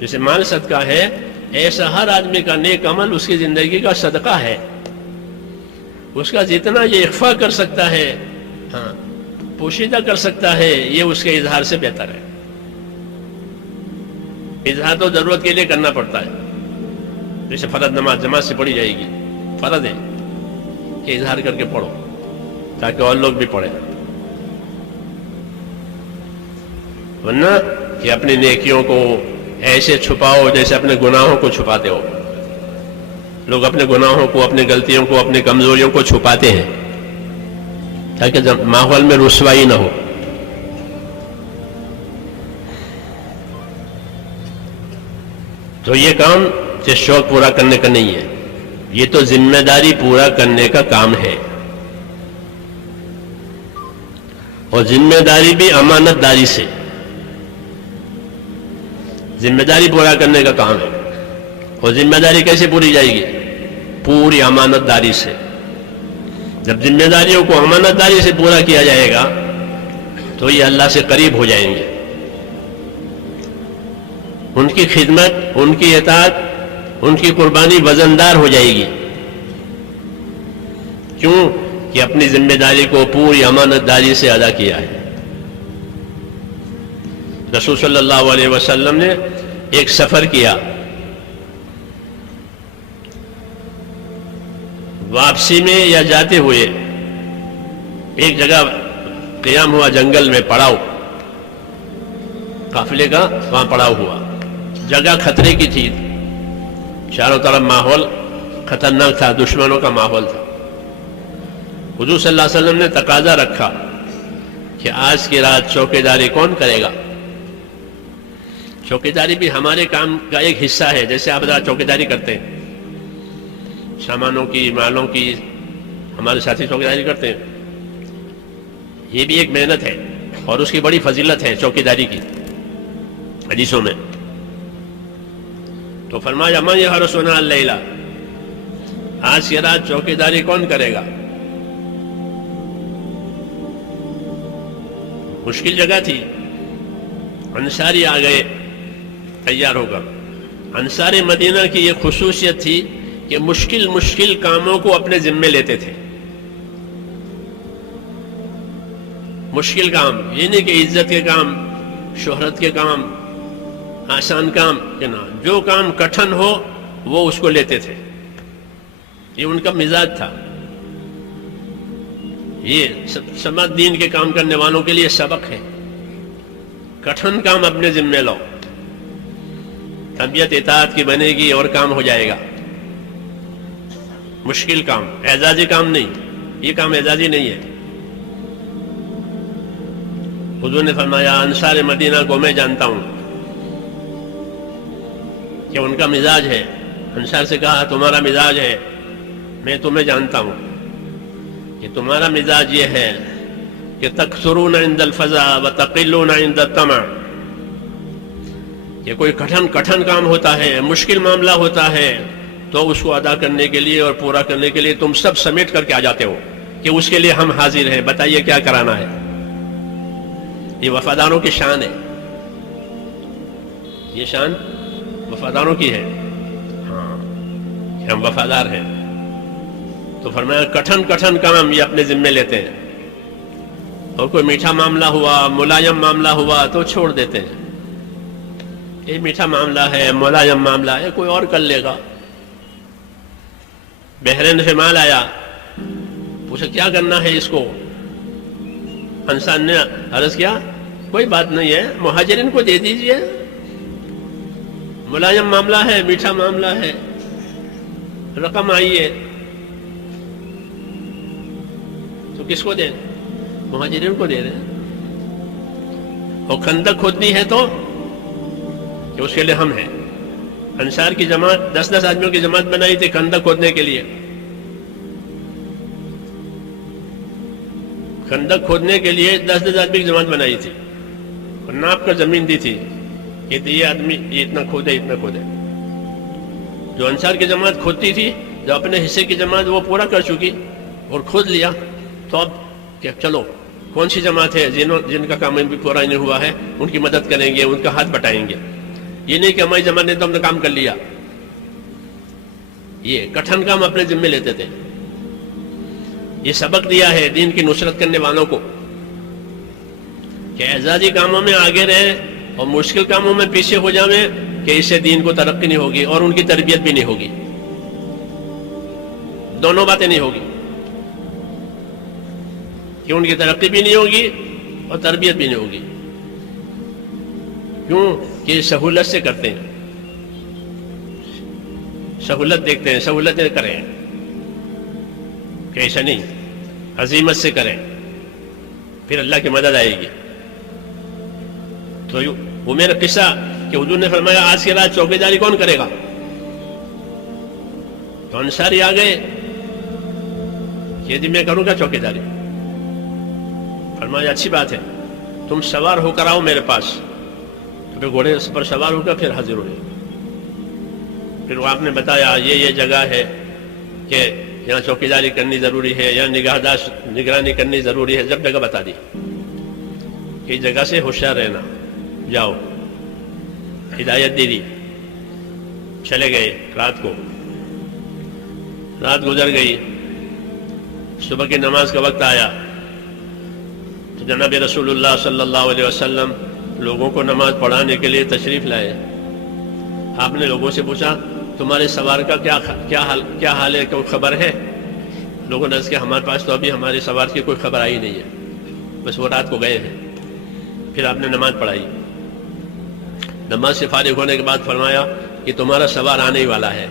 جیسے مال صدقہ ہے، ایسا ہر آدمی کا نیک عمل اس کی زندگی کا صدقہ ہے. اس کا جتنا یہ اخفا کر سکتا ہے، ہاں پوشیدہ کر سکتا ہے، یہ اس کے اظہار سے بہتر ہے. اظہار تو ضرورت کے لیے کرنا پڑتا ہے. جیسے فرض نماز جماعت سے پڑھی جائے گی، فرض ہے کہ اظہار کر کے پڑھو تاکہ اور لوگ بھی پڑھیں. ورنہ کہ اپنی نیکیوں کو ایسے چھپاؤ جیسے اپنے گناہوں کو چھپاتے ہو. لوگ اپنے گناہوں کو، اپنی غلطیوں کو، اپنی کمزوریوں کو چھپاتے ہیں تاکہ ماحول میں رسوائی نہ ہو. تو یہ کام صرف شوق پورا کرنے کا نہیں ہے، یہ تو ذمہ داری پورا کرنے کا کام ہے. اور ذمہ داری بھی امانت داری سے. ذمہ داری پورا کرنے کا کام ہے. اور ذمہ داری کیسے پوری جائے گی؟ پوری امانت داری سے. جب ذمہ داریوں کو امانت داری سے پورا کیا جائے گا تو یہ اللہ سے قریب ہو جائیں گے. ان کی خدمت، ان کی اطاعت، ان کی قربانی وزندار ہو جائے گی. کیوں کہ اپنی ذمہ داری کو پوری امانت داری سے ادا کیا ہے. رسول صلی اللہ علیہ وسلم نے ایک سفر کیا، واپسی میں یا جاتے ہوئے ایک جگہ قیام ہوا، جنگل میں پڑاؤ، قافلے کا وہاں پڑاؤ ہوا. جگہ خطرے کی تھی، چاروں طرف ماحول خطرناک تھا، دشمنوں کا ماحول تھا. حضور صلی اللہ علیہ وسلم نے تقاضا رکھا کہ آج کی رات چوکیداری کون کرے گا؟ چوکیداری بھی ہمارے کام کا ایک حصہ ہے. جیسے آپ چوکیداری کرتے ہیں، سامانوں کی، مالوں کی، ہمارے ساتھی چوکیداری کرتے ہیں. یہ بھی ایک محنت ہے اور اس کی بڑی فضیلت ہے چوکیداری کی حدیثوں میں. تو فرمایا من یحرسنا اللیلہ، آج کی رات چوکیداری کون کرے گا؟ مشکل جگہ تھی، انصاری آ گئے تیار ہو کر. انصار مدینہ کی یہ خصوصیت تھی کہ مشکل کاموں کو اپنے ذمے لیتے تھے. مشکل کام یہ نہیں کہ عزت کے کام، شہرت کے کام، آسان کام کہ نہ، جو کام کٹھن ہو وہ اس کو لیتے تھے. یہ ان کا مزاج تھا. یہ سماج دین کے کام کرنے والوں کے لیے سبق ہے. کٹھن کام اپنے ذمے لو، طبیعت اطاعت کی بنے گی اور کام ہو جائے گا. مشکل کام، اعزازی کام نہیں، یہ کام اعزازی نہیں ہے. حضور نے فرمایا انصار مدینہ کو میں جانتا ہوں کہ ان کا مزاج ہے. انصار سے کہا تمہارا مزاج ہے، میں تمہیں جانتا ہوں کہ تمہارا مزاج یہ ہے کہ تکثرون عند الفزع وتقلون عند الطمع. کہ کوئی کٹھن کام ہوتا ہے، مشکل معاملہ ہوتا ہے تو اس کو ادا کرنے کے لیے اور پورا کرنے کے لیے تم سب سمیٹ کر کے آ جاتے ہو کہ اس کے لیے ہم حاضر ہیں، بتائیے کیا کرانا ہے. یہ وفاداروں کی شان ہے. یہ شان وفاداروں کی ہے، ہاں کہ ہم وفادار ہیں. تو فرمایا کٹھن کام یہ اپنے ذمے لیتے ہیں. اور کوئی میٹھا معاملہ ہوا، ملائم معاملہ ہوا تو چھوڑ دیتے ہیں. یہ میٹھا معاملہ ہے، ملائم معاملہ ہے، کوئی اور کر لے گا. بحرین سے مال آیا، پوچھا کیا کرنا ہے اس کو؟ انصار نے عرض کیا کوئی بات نہیں ہے، مہاجرین کو دے دیجئے. ملائم معاملہ ہے، میٹھا معاملہ ہے، رقم آئی ہے تو کس کو دیں؟ مہاجرین کو دے رہے ہیں. اور خندق کھودنی ہے تو کہ اس کے لیے ہم ہیں. انصار کی جماعت 10 آدمیوں کی جماعت بنائی تھی خندق کھودنے کے لیے. خندق کھودنے کے لیے 10 آدمی کی جماعت بنائی تھی اور ناپ کر زمین دی تھی کہ یہ آدمی یہ اتنا کھودے اتنا کھودے. جو انصار کی جماعت کھودتی تھی، جو اپنے حصے کی جماعت وہ پورا کر چکی اور کھود لیا، تو اب کہ چلو کون سی جماعت ہے جن کا کام بھی پورا نہیں ہوا ہے ان کی مدد کریں گے، ان کا ہاتھ بٹائیں گے. یہ نہیں کہ ہماری زمانے تو ہم نے کام کر لیا. یہ کٹھن کام اپنے ذمے لیتے تھے. یہ سبق دیا ہے دین کی نصرت کرنے والوں کو کہ اعزازی کاموں میں آگے رہیں اور مشکل کاموں میں پیچھے ہو جائیں کہ اس سے دین کو ترقی نہیں ہوگی اور ان کی تربیت بھی نہیں ہوگی. دونوں باتیں نہیں ہوگی کہ ان کی ترقی بھی نہیں ہوگی اور تربیت بھی نہیں ہوگی. کیوں کہ سہولت سے کرتے ہیں, سہولت دیکھتے ہیں, سہولتیں کریں کہ ایسا نہیں, عزیمت سے کریں پھر اللہ کی مدد آئے گی. تو وہ میرا قصہ کہ حضور نے فرمایا آج کی رات چوکی داری کون کرے گا؟ تو انصاری آ گئے کہ جی میں کروں گا چوکی داری. فرمایا اچھی بات ہے, تم سوار ہو کر آؤ میرے پاس. پھر گھوڑے پر سوار ہو کر پھر حاضر ہوئے. پھر وہ آپ نے بتایا یہ جگہ ہے کہ یہاں چوکی داری کرنی ضروری ہے, یہاں نگرانی کرنی ضروری ہے. جب جگہ بتا دی کہ اس جگہ سے ہوشیار رہنا, جاؤ, ہدایت دے دی. چلے گئے. رات گزر گئی. صبح کی نماز کا وقت آیا تو جناب رسول اللہ صلی اللہ علیہ وسلم لوگوں کو نماز پڑھانے کے لیے تشریف لائے. آپ نے لوگوں سے پوچھا تمہارے سوار کا کیا حال ہے, کوئی خبر ہے؟ لوگوں نے کہا ہمارے پاس تو ابھی ہمارے سوار کی کوئی خبر آئی نہیں ہے, بس وہ رات کو گئے ہیں. پھر آپ نے نماز پڑھائی. نماز سے فارغ ہونے کے بعد فرمایا کہ تمہارا سوار آنے ہی والا ہے.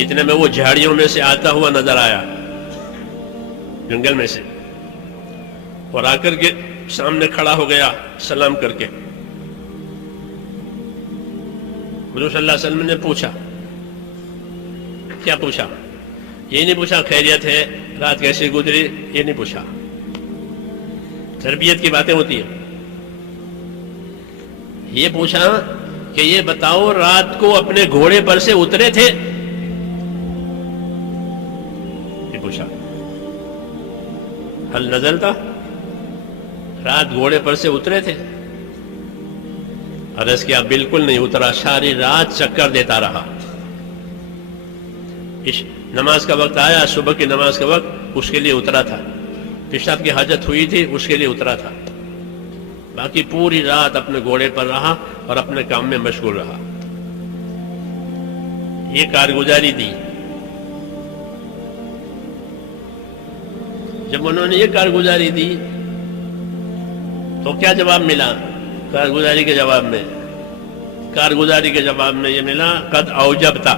اتنے میں وہ جھاڑیوں میں سے آتا ہوا نظر آیا, جنگل میں سے, اور آ کر کے سامنے کھڑا ہو گیا سلام کر کے. حضور صلی اللہ علیہ وسلم نے پوچھا, کیا پوچھا؟ یہ نہیں پوچھا خیریت ہے, رات کیسی گزری, یہ نہیں پوچھا. تربیت کی باتیں ہوتی ہیں. یہ پوچھا کہ یہ بتاؤ رات کو اپنے گھوڑے پر سے اترے تھے؟ یہ پوچھا. حل نزل تھا, رات گھوڑے پر سے اترے تھے؟ عرض کیا بالکل نہیں اترا, ساری رات چکر دیتا رہا. نماز کا وقت آیا, صبح کی نماز کا وقت, اس کے لیے اترا تھا. پیشاب کی حاجت ہوئی تھی, اس کے لیے اترا تھا. باقی پوری رات اپنے گھوڑے پر رہا اور اپنے کام میں مشغول رہا. یہ کارگزاری دی. جب انہوں نے یہ کارگزاری دی تو کیا جواب ملا؟ کارگزاری کے جواب میں یہ ملا قد اوجبتا,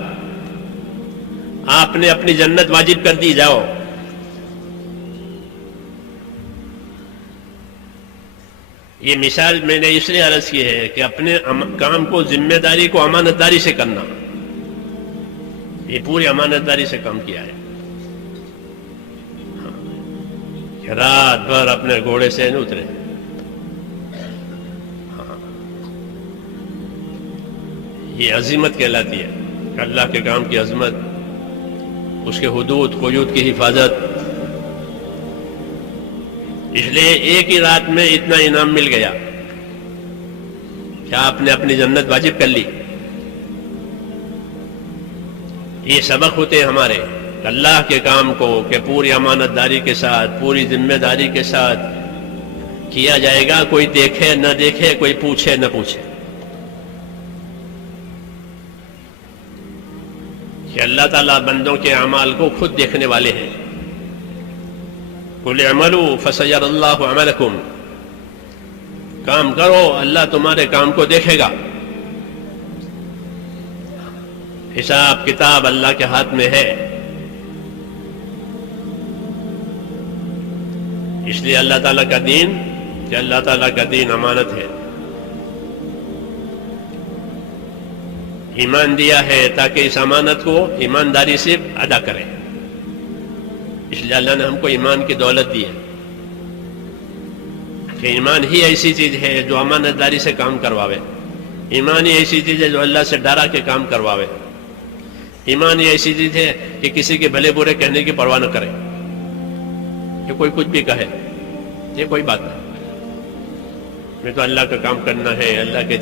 آپ نے اپنی جنت واجب کر دی, جاؤ. یہ مثال میں نے اس لیے عرض کی ہے کہ اپنے کام کو, ذمہ داری کو امانت داری سے کرنا. یہ پوری امانت داری سے کام کیا ہے. کہ رات بھر اپنے گھوڑے سے نہیں اترے. یہ عظمت کہلاتی ہے کہ اللہ کے کام کی عظمت, اس کے حدود قیود کی حفاظت. اس لیے ایک ہی رات میں اتنا انعام مل گیا کہ آپ نے اپنی جنت واجب کر لی. یہ سبق ہوتے ہیں ہمارے اللہ کے کام کو کہ پوری امانت داری کے ساتھ, پوری ذمہ داری کے ساتھ کیا جائے گا. کوئی دیکھے نہ دیکھے, کوئی پوچھے نہ پوچھے. کہ اللہ تعالیٰ بندوں کے اعمال کو خود دیکھنے والے ہیں. قُلْ اعْمَلُوا فَسَيَرَى اللَّهُ عَمَلَكُمْ, کام کرو اللہ تمہارے کام کو دیکھے گا. حساب کتاب اللہ کے ہاتھ میں ہے. اس لیے اللہ تعالیٰ کا دین, کہ اللہ تعالیٰ کا دین امانت ہے. ایمان دیا ہے تاکہ اس امانت کو ایمانداری سے ادا کریں. اس لیے اللہ نے ہم کو ایمان کی دولت دی ہے کہ ایمان ہی ایسی چیز ہے جو امانت داری سے کام کرواوے. ایمان ہی ایسی چیز ہے جو اللہ سے ڈرا کے کام کرواوے. ایمان ہی ایسی چیز ہے کہ کسی کے بھلے برے کہنے کی پرواہ نہ کرے کہ کوئی کچھ بھی کہے, یہ کوئی بات نہیں. میں تو اللہ کا کام کرنا ہے, اللہ کے دین